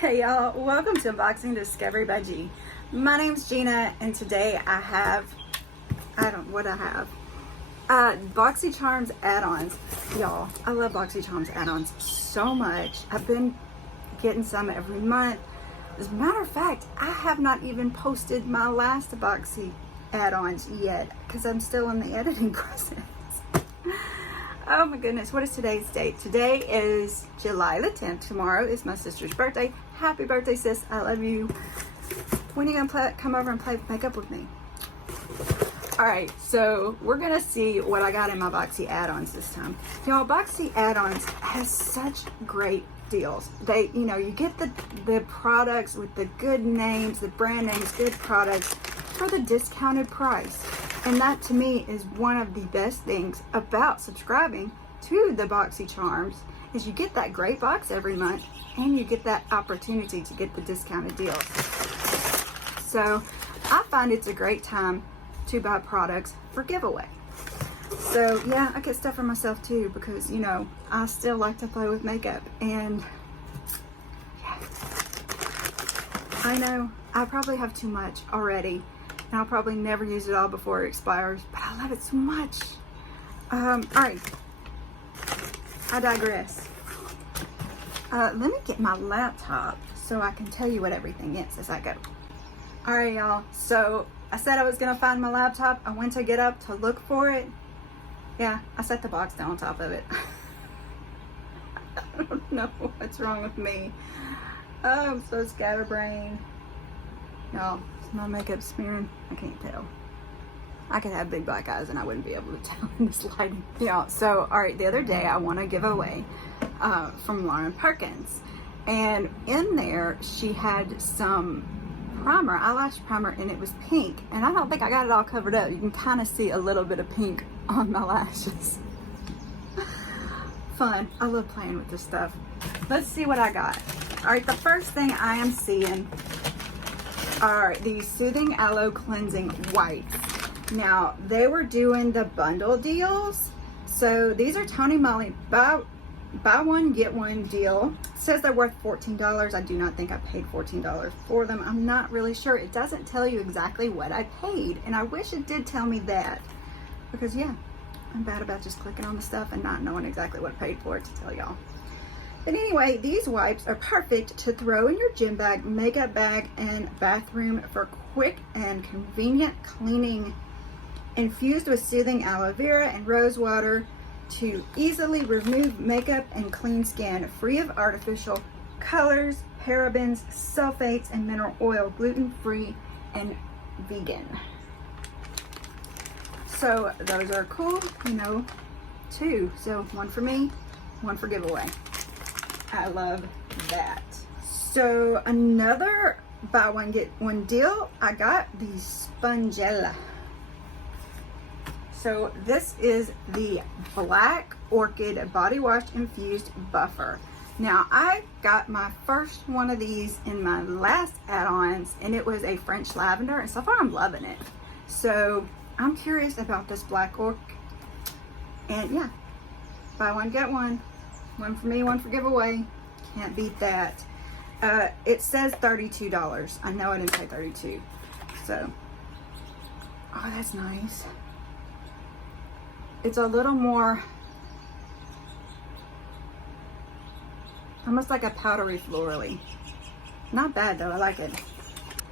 Hey y'all, welcome to Unboxing Discovery by G. My name's Gina and today I have, Boxycharm Add Ons. Y'all, I love Boxycharm Add Ons so much. I've been getting some every month. As a matter of fact, I have not even posted my last Boxy Add Ons yet because I'm still in the editing process. Oh my goodness, what is today's date? Today is July the 10th. Tomorrow is my sister's birthday. Happy birthday, sis. I love you. When are you gonna come over and play makeup with me? Alright, so we're gonna see what I got in my Boxy add-ons this time. Y'all, Boxy add-ons has such great deals. They, you get the products with the good names, the brand names, good products for the discounted price. And that to me is one of the best things about subscribing to the Boxycharms is you get that great box every month and you get that opportunity to get the discounted deals. So I find it's a great time to buy products for giveaway. So yeah, I get stuff for myself too because I still like to play with makeup, and yeah, I know I probably have too much already. And I'll probably never use it all before it expires, but I love it so much. All right, I digress. Let me get my laptop so I can tell you what everything is as I go. All right, y'all, so I said I was gonna find my laptop. I went to get up to look for it. Yeah, I set the box down on top of it. I don't know what's wrong with me. Oh, I'm so scatterbrained. Y'all, my makeup smearing, I can't tell. I could have big black eyes and I wouldn't be able to tell in this lighting. Yeah, so all right, the other day I won a giveaway from Lauren Perkins, and in there she had some primer, eyelash primer, and it was pink, and I don't think I got it all covered up. You can kind of see a little bit of pink on my lashes. Fun. I love playing with this stuff. Let's see what I got. All right, the first thing I am seeing are these Soothing Aloe Cleansing Wipes. Now, they were doing the bundle deals. So these are tonymoly buy one, get one deal. It says they're worth $14. I do not think I paid $14 for them. I'm not really sure. It doesn't tell you exactly what I paid, and I wish it did tell me that. Because yeah, I'm bad about just clicking on the stuff and not knowing exactly what I paid for it to tell y'all. But anyway, these wipes are perfect to throw in your gym bag, makeup bag, and bathroom for quick and convenient cleaning. Infused with soothing aloe vera and rose water to easily remove makeup and clean skin, free of artificial colors, parabens, sulfates, and mineral oil, gluten-free and vegan. So those are cool, too. So one for me, one for giveaway. I love that. So another buy one get one deal, I got the spongelle. So this is the Black Orchid Body Wash Infused Buffer. Now I got my first one of these in my last add-ons, and it was a French lavender, and so far I'm loving it. So I'm curious about this Black Orchid, and yeah, buy one get one. One for me, one for giveaway. Can't beat that. It says $32. I know I didn't pay $32. So, oh, that's nice. It's a little more, almost like a powdery florally. Not bad though, I like it.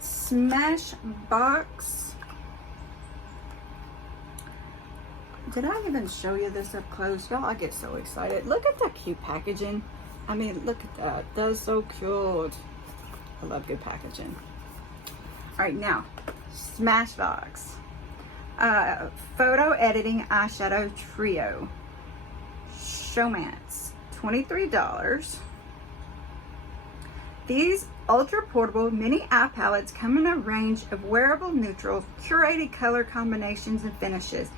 Smashbox. Did I even show you this up close? Y'all, I get so excited. Look at that cute packaging. I mean, look at that. That's so cute. I love good packaging. All right, now, Smashbox. Photo Editing Eyeshadow Trio. Showmance. $23. These ultra portable mini eye palettes come in a range of wearable neutrals, curated color combinations, and finishes.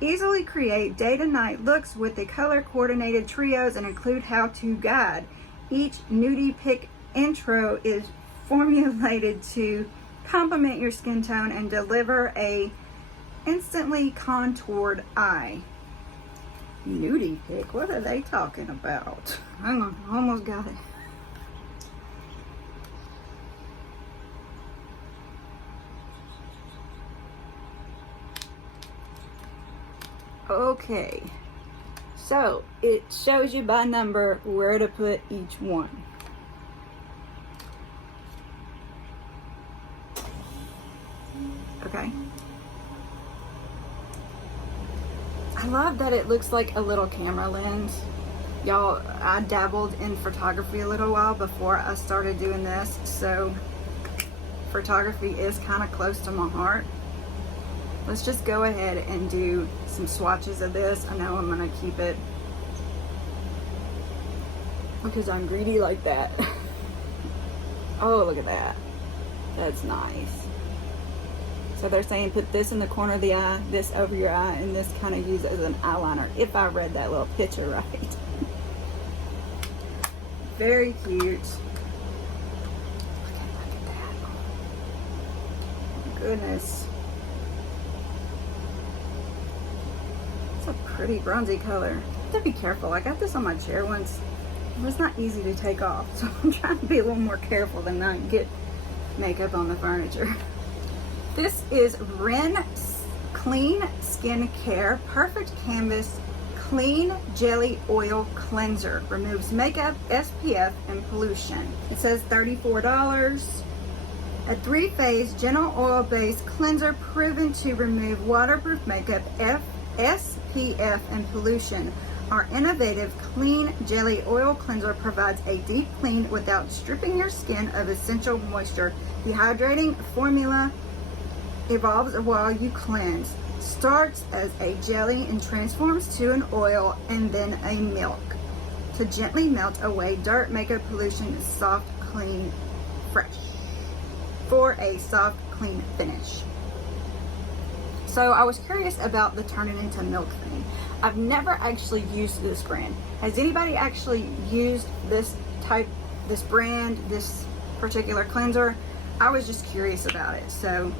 Easily create day to night looks with the color coordinated trios and include how-to guide. Each nudie pick intro is formulated to complement your skin tone and deliver a instantly contoured eye. Nudie pick, what are they talking about? Hang on, I almost got it. Okay, so it shows you by number where to put each one. Okay. I love that it looks like a little camera lens. Y'all, I dabbled in photography a little while before I started doing this, so photography is kind of close to my heart. Let's just go ahead and do some swatches of this. I know I'm gonna keep it because I'm greedy like that. Oh, look at that. That's nice. So they're saying put this in the corner of the eye, this over your eye, and this kind of use it as an eyeliner, if I read that little picture right. Very cute. Look at that. Oh, goodness. It's a pretty bronzy color. I have to be careful. I got this on my chair once. It was not easy to take off, so I'm trying to be a little more careful than not get makeup on the furniture. This is REN Clean Skincare Perfect Canvas Clean Jelly Oil Cleanser. Removes makeup, SPF, and pollution. It says $34. A 3-phase gentle oil-based cleanser proven to remove waterproof makeup, SPF, and pollution. Our innovative clean jelly oil cleanser provides a deep clean without stripping your skin of essential moisture. The hydrating formula evolves while you cleanse. Starts as a jelly and transforms to an oil and then a milk to gently melt away dirt, makeup, pollution, soft, clean, fresh. For a soft, clean finish. So I was curious about the turn it into milk thing. I've never actually used this brand. Has anybody actually used this brand, this particular cleanser? I was just curious about it. So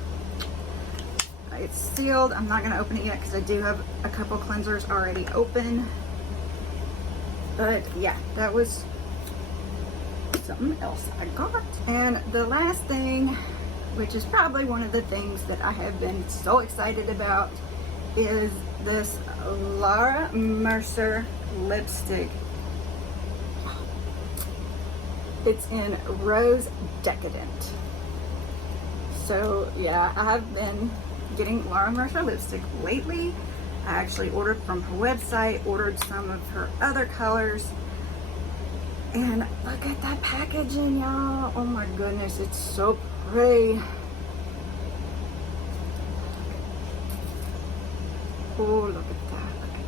it's sealed. I'm not going to open it yet because I do have a couple cleansers already open. But yeah, that was something else I got. And the last thing, which is probably one of the things that I have been so excited about, is this Laura Mercier lipstick. It's in Rose Decadent. So yeah, I have been getting Laura Mercier lipstick lately. I actually ordered from her website, ordered some of her other colors. And look at that packaging, y'all. Oh my goodness, it's so pretty. Oh, look at that, look at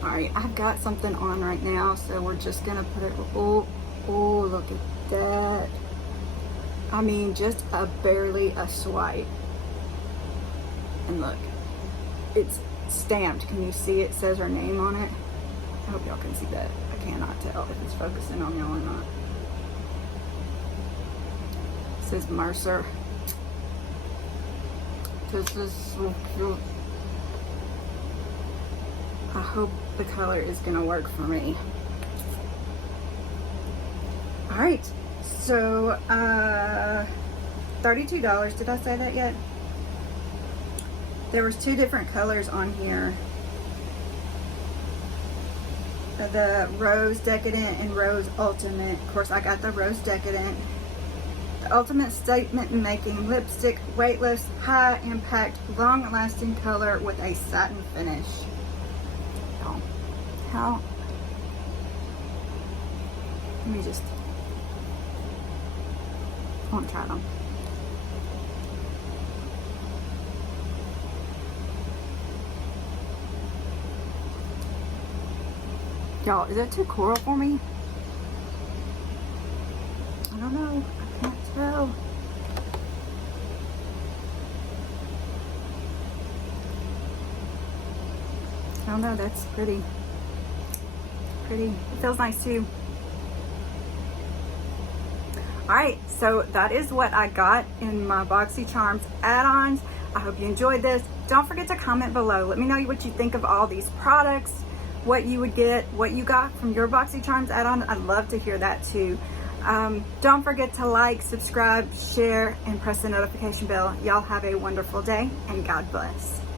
that. All right, I've got something on right now, so we're just gonna put it, oh, look at that. I mean, just barely a swipe. And look, it's stamped. Can you see it says her name on it? I hope y'all can see that. I cannot tell if it's focusing on y'all or not. It says Mercier. This is so cute. I hope the color is gonna work for me. All right, so $32. Did I say that yet? There was 2 different colors on here. The Rose Decadent and Rose Ultimate. Of course, I got the Rose Decadent. The ultimate statement making lipstick, weightless, high impact, long lasting color with a satin finish. Oh, how? Let me just, I want to try them. Y'all, is that too coral for me? I don't know. I can't tell. I don't know. That's pretty. Pretty. It feels nice too. Alright, so that is what I got in my Boxycharm add-ons. I hope you enjoyed this. Don't forget to comment below. Let me know what you think of all these products, what you would get, what you got from your Boxycharm add-on. I'd love to hear that too. Don't forget to like, subscribe, share, and press the notification bell. Y'all have a wonderful day, and God bless.